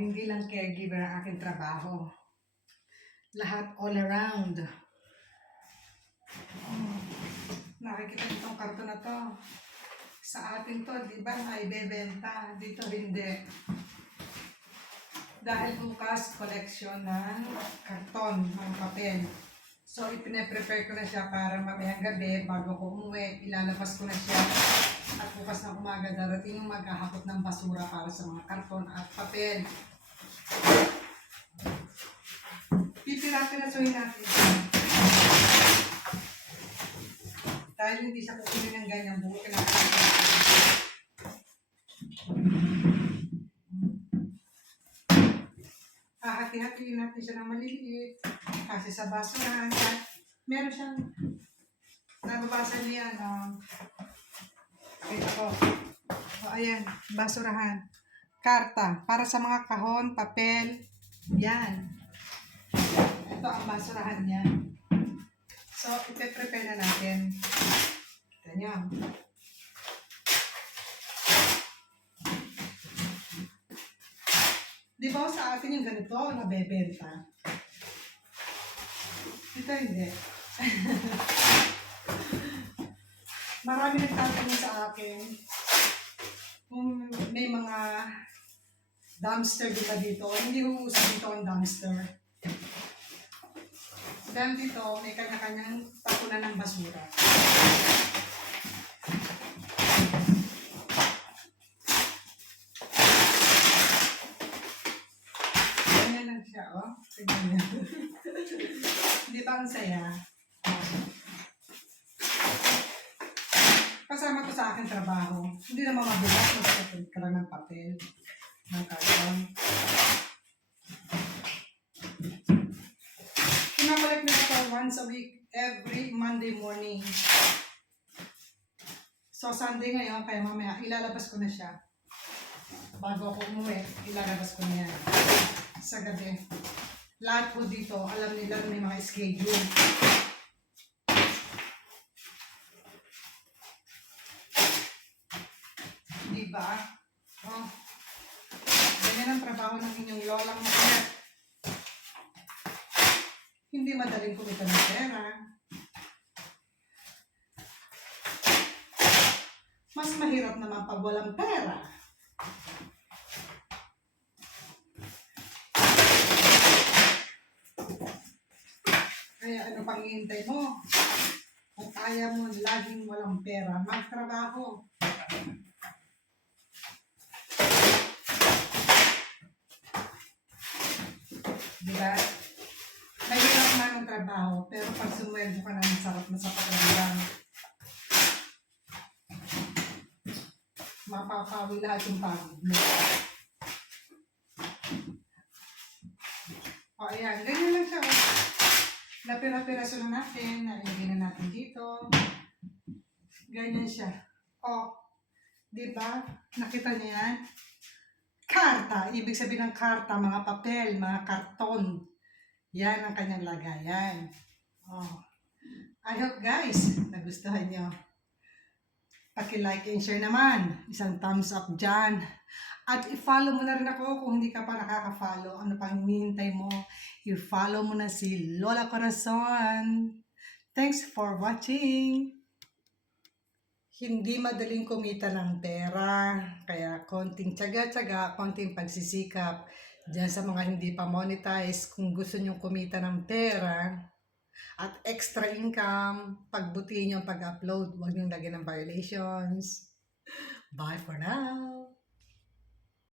hindi lang caregiver ang aking trabaho. Lahat all around. Oh, nakikita itong karton na to. Sa atin to, di ba, ay bebenta. Dito hindi. Dahil bukas, collection ng karton, ng papel. So, ipine-prepare ko na siya para mamayang gabi, bago ko umuwi, ilalabas ko na siya. At bukas ng umaga, darating yung maghahakot ng basura para sa mga karton at papel. Pipira-pirasuhin natin. Dahil hindi siya kukunin ng ganyan, bukutin natin. Hahati-hatiin natin siya ng maliliit. Kasi sa basurahan, meron siyang nababasa niya, no? Ito ko. O, ayan, basurahan. Karta, para sa mga kahon, papel, yan. Ito ang basurahan niya. So, ipe-prepare na natin. Ito niyo. Di ba sa atin yung ganito, nabebenta? Ito hindi. Marami nagtatanong sa akin kung may mga dumpster di ba dito. Hindi ko uso dito ang dumpster. Dahil dito, may kanya-kanyang tapunan ng basura. Ganyan lang siya, oh. Tignan niyo. Di ba ang saya? Kasama to sa aking trabaho. Hindi naman mabigat magkakapit ka lang ng papel, ng karton. Kinabalik na ito once a week, every Monday morning. So, Sunday ngayon, kaya mamaya, ilalabas ko na siya. Bago ako umuwi, ilalabas ko na yan. Sa gabi. Lahat po dito, alam nila may mga schedule. Di ba? Oh. Ganyan ang trabaho ng inyong lolang makulit. Hindi madaling kumita ng pera. Mas mahirap naman pag walang pera. Kaya ano pang hihintay mo? Kung kaya mo laging walang pera, magtrabaho. Di ba? Mahirap man ang trabaho, pero pag sumweldo ka na, masarap na sa pakiramdam. Mapapawi lahat yung pagod mo. O, ayan. Ganyan lang siya. Napira-piraso na natin. Nalagay na natin dito. Ganyan siya. O, di? Nakita niyo yan? Karta. Ibig sabihin ng karta, mga papel, mga karton. Yan ang kanyang lagayan. Oh. I hope guys, nagustuhan nyo. Paki-like and share naman. Isang thumbs up dyan. At i-follow mo na rin ako kung hindi ka pa nakaka-follow. Ano pang hinihintay mo? I-follow mo na si Lola Corazon. Thanks for watching. Hindi madaling kumita ng pera. Kaya konting tsaga-tsaga, konting pagsisikap. Diyan sa mga hindi pa monetize, kung gusto nyong kumita ng pera at extra income, pagbutihin yung pag-upload. Huwag nyong lagyan ng violations. Bye for now.